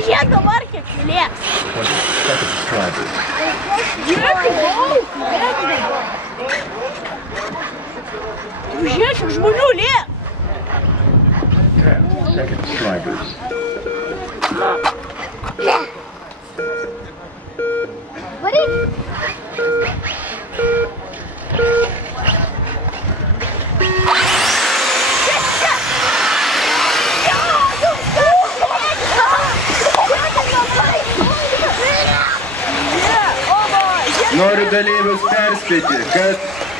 pažiūrėk dabar, kiek mylės. Žiūrėk, kiek žmonių liek. Varyk. Noriu dalyvius perspėti, kad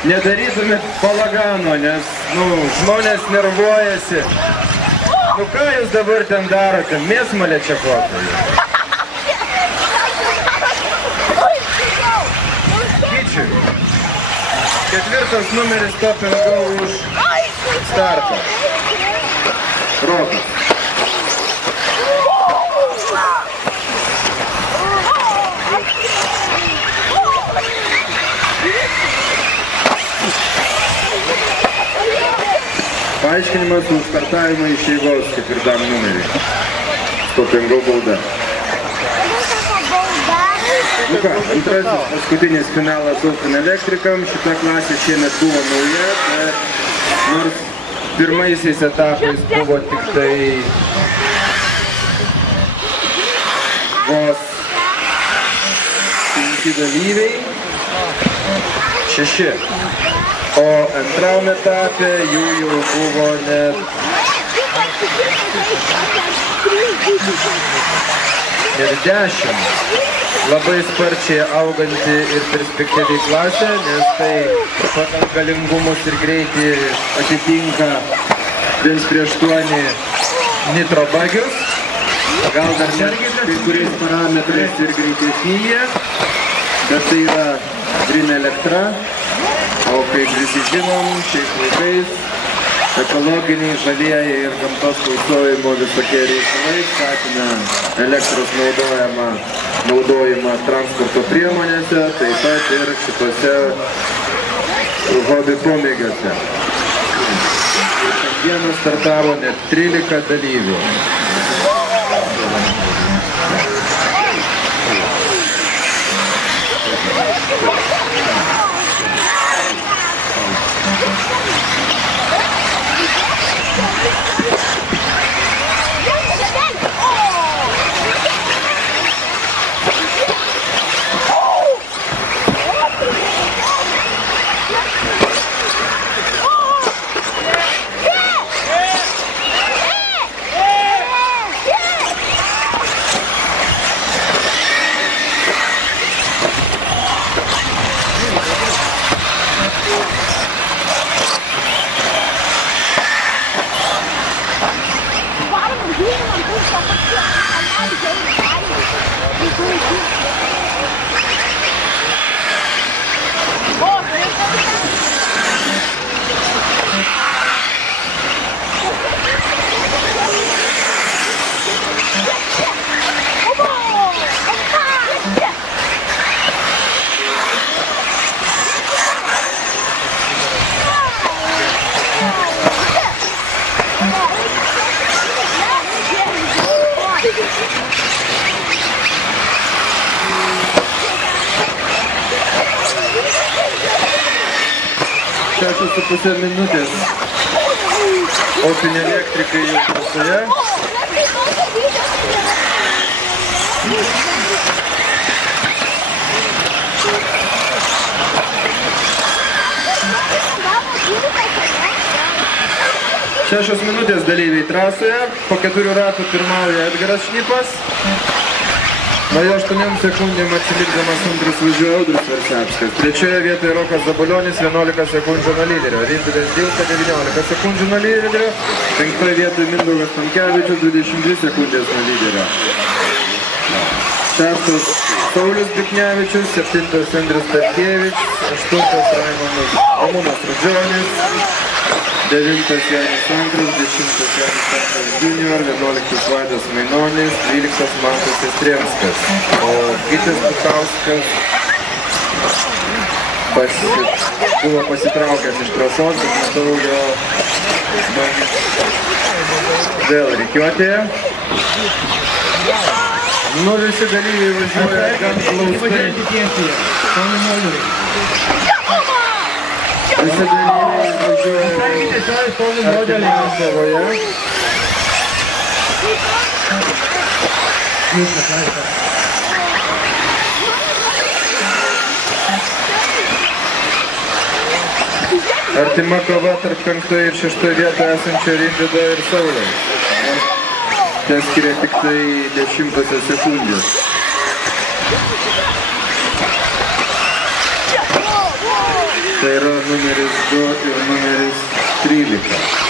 nedarytumėt balagano, nes, žmonės nervuojasi. Ką jūs dabar ten darote? Mėsmalę čia kokią? Kyčiui. 4 numeris Stop and Go už startą. Rokas. Paaiškinimas už startavimą iš eigos 4 numerį. Stop and Go bauda. Antrasis paskutinis finalas Dolphin elektrikam. Šita klasė šiemet buvo nauja, bet nors pirmaisiais etapais buvo tik tai vos 5 dalyviai, 6. O antram etape jų jau buvo net 10. Labai sparčiai auganti ir perspektyviai klasė, nes tai pagal galingumus ir greitį atitinka 1:8 nitro bagius. Gal dar net kai kuriais parametrais ir greitesni jie, bet tai yra gryn elektra. O kaip visi žinom, šiais laikais ekologiniai, žalieji ir gamtos tausojimo visokie reikalai skatina elektros naudojimą transporto priemonėse, taip pat ir šitose hobi pomėgiuose. Šiandieną startavo net 13 dalyvių. Šešios su pusė minutės. Dolphin elektrikai jau prasoje. Šešios minutės dalyviai trasoje. Po 4 ratų pirmauja Edgaras Šnipas. Nuo jo 8 sekundėm atsilikdamas antras važiuoja Audrius Verševskis. Trečioje vietoje Rokas Zabolionis 11 sekundžių nuo lyderio. Rimvydas Dilka 19 sekundžių nuo lyderio. 5 vietoje Mindaugas Stankevičius 22 sekundės nuo lyderio. 6 Paulius Biknevičius, 7 Andrius Tatkevič, 8 Ramūnas Rudžionis, 9 Janis Andrus, 10 Janis Andrus Junior, 11 Vaidas Mainonis, 12 Mantas Estremskas. O Gytis Bukauskas buvo pasitraukęs iš trasos, bet matau jo vėl rikiuotėje. Nu, visi dalyviai važiuoja gan glaustai. Visi dalyviai važiuoja artimiau savoje. Artima kova tarp 5 ir 6 vietoje esančio Rimvydo ir Sauliaus. Ten skiria tik tai 10 sekundės. Tai yra numeris 2 ir numeris 13.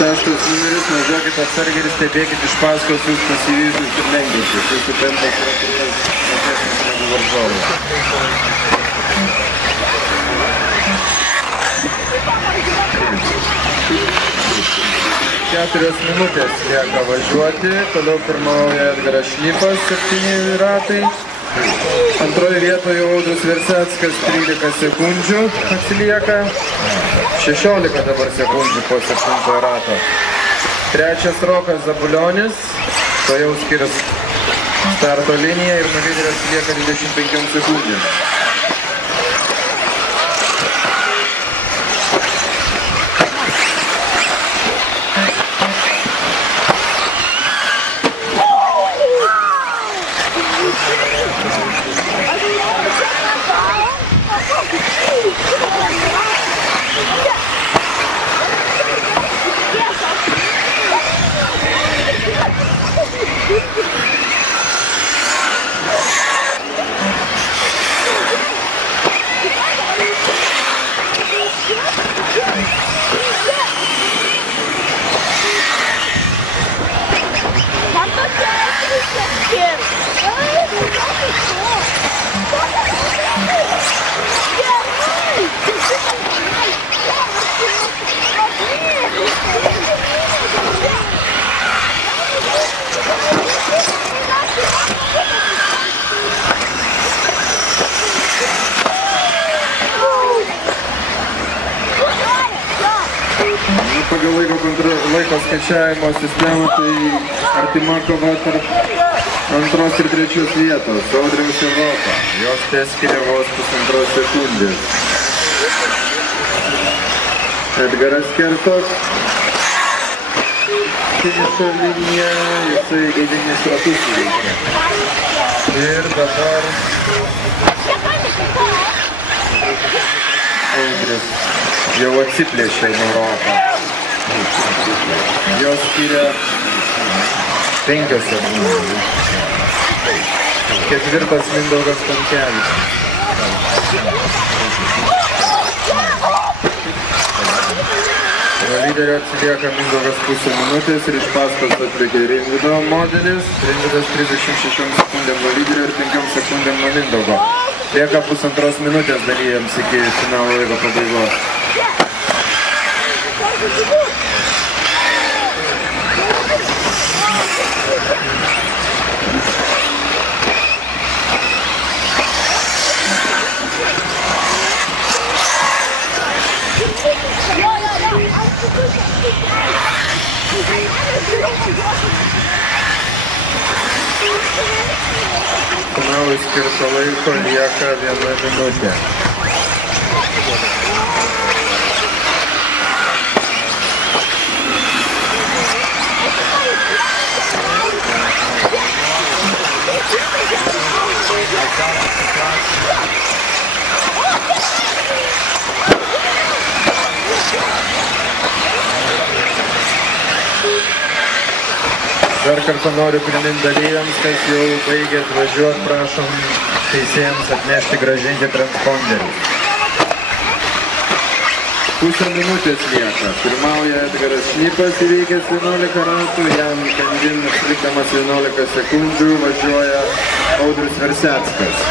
Šeštas numeris, važiuokit atsargiai ir stebėkit iš paskos jūs pasivyjusius ir lenkiančius. Jūsų tempas yra kur kas mažesnis negu varžovų. 4 minutės lieka važiuoti, toliau pirmauja Edgaras Šnipas, 7 ratai. Antroje vietoje Audrius Verseckas, 13 sekundžių atsilieka. 16 dabar sekundžių po 7 rato. Trečias Rokas Zabulionis, to jau skirs starto liniją ir nuo lyderio atsilieka 25 sekundžių. Pagal laiko skaičiavimo sistemą, tai artima kova tarp 2 ir 3 vietos. Audriaus ir Roko. Jos teskiria vos 1,5 sekundės. Edgaras Kertos. Finišo linija, jisai 9 ratus įveikia. Ir dabar Audrius jau atsiplėšė nuo Roko. Jos skiria 5 sekundės. Ketvirtas Mindaugas Stankevičius. Nuo lyderio atsilieka Mindaugas pusę minutės ir iš paskos atlikė Rimvydo modelis. Rimvydas 36 sekundėm nuo lyderio ir 5 sekundėm nuo Mindaugo. Lieka 1,5 minutės dalyjams iki finalo laiko pabaigos. Finalui skirto laiko lieka 1 minutė. Dar kartą noriu priminti dalyviams, kas jau baigė atvažiuoti, prašom teisėjams atnešti grąžinti transponderį. Pusę minutės lieka. Pirmauja Edgaras Šnipas įveikęs 11 ratų, jam įkandin atlikdamas 11 sekundžių važiuoja Audrius Verseckas.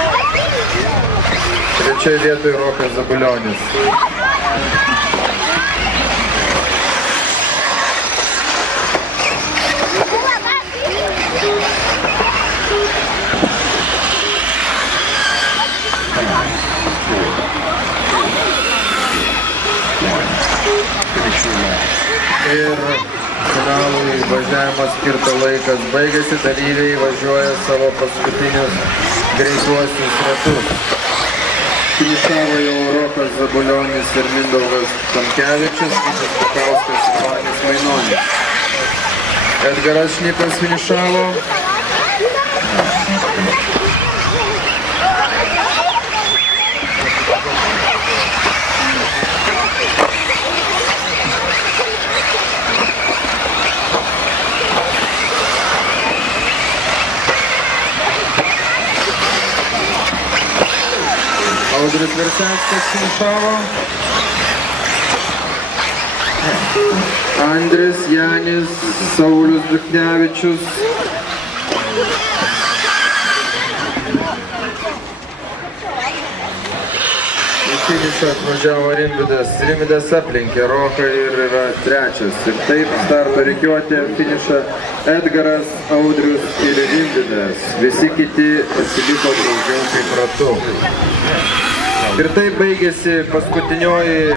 Trečioje vietoje Rokas Zabulionis. Ir finalui važiavimo skirto laikas baigėsi, dalyviai važiuoja savo paskutinius greituosius ratus. Finišavo jau Rokas Zabulionis ir Mindaugas Tamkevičius, Vytis Bukauskas ir Vanis Mainonis. Edgaras Šnipas finišavo. Audrius Verseckas finišavo. Andris, Janis, Saulius Duchnevičius. Į finišą atvažiavo Rimvydas. Rimvydas aplenkė Roką ir yra trečias. Ir taip starto rikiuotė finišą Edgaras, Audrius ir Rimvydas. Visi kiti pasiliko daugiau kaip ratu. Ir taip baigėsi paskutinioji